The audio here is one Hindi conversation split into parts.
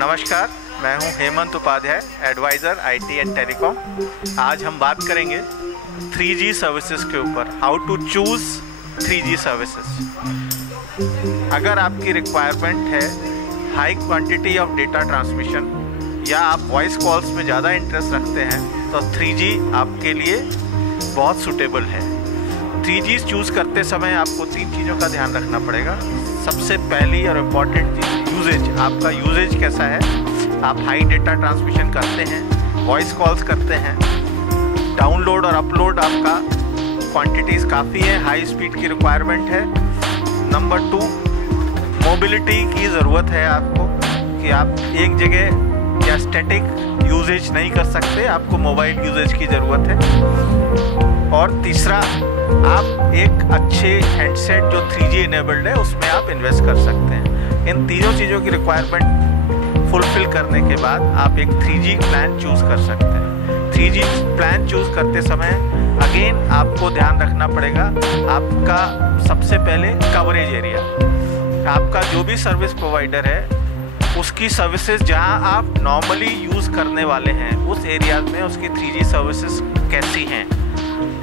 नमस्कार, मैं हूं Hemant Upadhyay, advisor IT and telecom. आज हम बात करेंगे 3G सर्विसेज के ऊपर, how to choose 3G services. अगर आपकी रिक्वायरमेंट है high quantity of data transmission या आप वॉइस कॉल्स में ज़्यादा इंटरेस्ट रखते हैं तो 3G आपके लिए बहुत सूटेबल है। 3G चूज़ करते समय आपको 3 चीज़ों का ध्यान रखना पड़ेगा। सबसे पहली और इम्पॉर्टेंट चीज़ यूजेज। आपका यूजेज कैसा है? आप हाई डेटा ट्रांसमिशन करते हैं, वॉइस कॉल्स करते हैं, डाउनलोड और अपलोड आपका क्वांटिटीज़ काफ़ी है, हाई स्पीड की रिक्वायरमेंट है। नंबर 2, मोबिलिटी की ज़रूरत है आपको कि आप एक जगह या स्टैटिक यूजेज नहीं कर सकते, आपको मोबाइल यूजेज की ज़रूरत है। और तीसरा, आप एक अच्छे हैंडसेट जो 3G इनेबल्ड है उसमें आप इन्वेस्ट कर सकते हैं। इन तीनों चीज़ों की रिक्वायरमेंट फुलफिल करने के बाद आप एक 3G प्लान चूज़ कर सकते हैं। 3G प्लान चूज़ करते समय अगेन आपको ध्यान रखना पड़ेगा आपका सबसे पहले कवरेज एरिया। आपका जो भी सर्विस प्रोवाइडर है उसकी सर्विसेज जहां आप नॉर्मली यूज़ करने वाले हैं उस एरिया में उसकी 3G सर्विसेज कैसी हैं।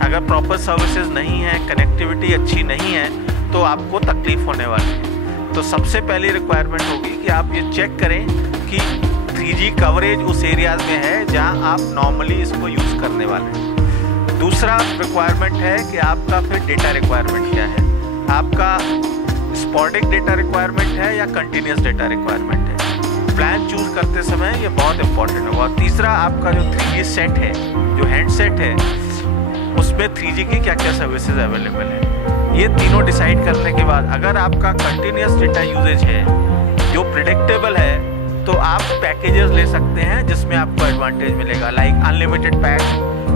अगर प्रॉपर सर्विसेज नहीं है, कनेक्टिविटी अच्छी नहीं है तो आपको तकलीफ़ होने वाली है। तो सबसे पहली रिक्वायरमेंट होगी कि आप ये चेक करें कि 3G कवरेज उस एरियाज़ में है जहां आप नॉर्मली इसको यूज़ करने वाले हैं। दूसरा रिक्वायरमेंट है कि आपका फिर डेटा रिक्वायरमेंट क्या है। आपका स्पॉटिक डेटा रिक्वायरमेंट है या कंटिन्यूस डेटा रिक्वायरमेंट है। प्लान चूज़ करते समय ये बहुत इंपॉर्टेंट होगा। तीसरा, आपका जो 3G सेट है, जो हैंडसेट है, उसमें 3G की क्या क्या सर्विसेज अवेलेबल है। ये तीनों डिसाइड करने के बाद अगर आपका कंटिन्यूस डेटा यूजेज है जो प्रिडिक्टेबल है तो आप पैकेजेस ले सकते हैं जिसमें आपको एडवांटेज मिलेगा, लाइक अनलिमिटेड पैक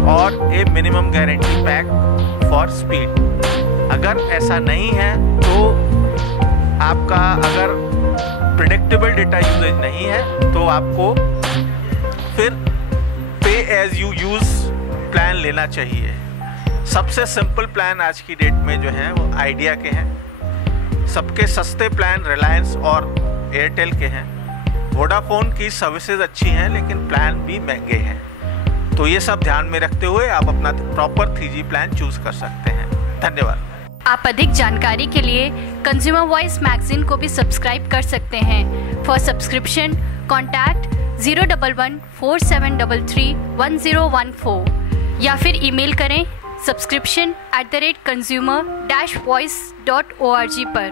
और ए minimum guarantee pack for speed. अगर ऐसा नहीं है तो आपका अगर प्रिडिक्टेबल डेटा यूजेज नहीं है तो आपको फिर पे एज यू यूज़ प्लान लेना चाहिए। सबसे सिंपल प्लान आज की डेट में जो है वो आइडिया के हैं। सबके सस्ते प्लान रिलायंस और एयरटेल के हैं। वोडाफोन की सर्विसेज अच्छी हैं लेकिन प्लान भी महंगे हैं। तो ये सब ध्यान में रखते हुए आप अपना प्रॉपर 3G प्लान चूज़ कर सकते हैं। धन्यवाद। आप अधिक जानकारी के लिए कंज्यूमर वॉइस मैगजीन को भी सब्सक्राइब कर सकते हैं। फॉर सब्सक्रिप्शन कॉन्टैक्ट 01147331014 या फिर ईमेल करें subscription@consumer-voice.org पर।